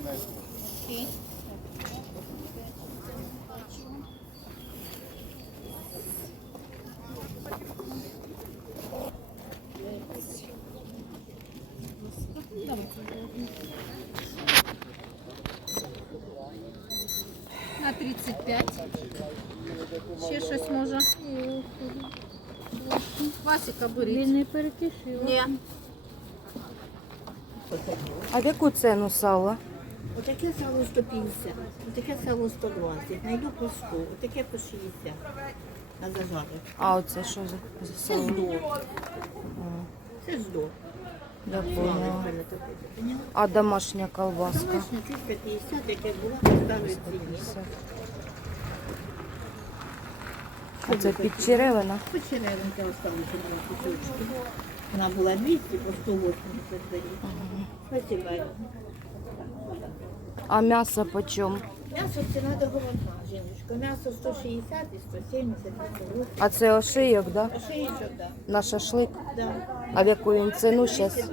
Окей. На 35. Ще щось може. Васика беріть. Він не перекишив. Ні. А в яку ціну сало? Отаке сало 150, отаке сало 120, найду по 100, отаке по 60 на зажарок. А оце що за, за Це здо. Це здо. Я поняла. А домашня колбаска? Домашня чуть 50, яке було, поставлю ціні. А це під черевина? По черевинки осталося два кусочки. Вона була 200, по 180 дає. Спасибо. А м'ясо почем? М'ясо ціна договорна, жіночка. М'ясо 160 і 170, і 180. А це ошийок, да? А ще інше, так. На шашлик? Да. А в яку він ціну зараз? 220.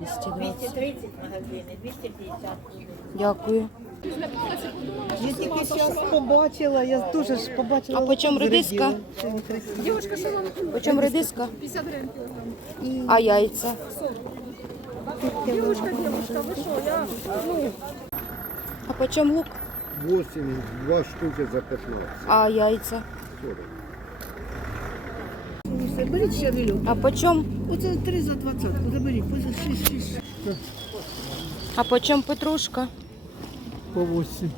220. 230 магазини, 250 буде. Дякую. Я тільки зараз побачила, я дуже ж побачила. А по чому редиска? По чому редиска? 50 гривень кілограм. А яйця? Дівушка, ви що, я? А по чому лук? 8, 2 штуки за 15. А яйця? 40. Все, беріть ще вілю. А по чому? Оце 3 за 20, заберіть, по за 6, 6. А по чому петрушка? По 8.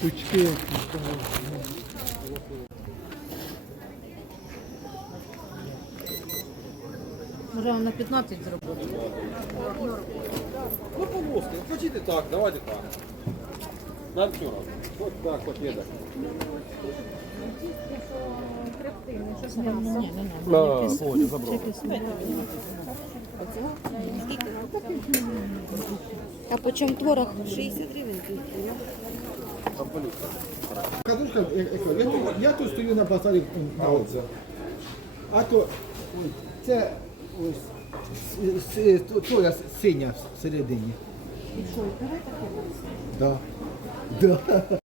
Сучки. Може, на 15 зробити. Ну, полоски. Хотите так, давайте так. На все раз. Вот так. А, понял, забрал. А по чому творог? Катушка, я, я, я, тут- стою на базарі на оце. А то це ось с- с- то- твоя синя всередині. Да. Да.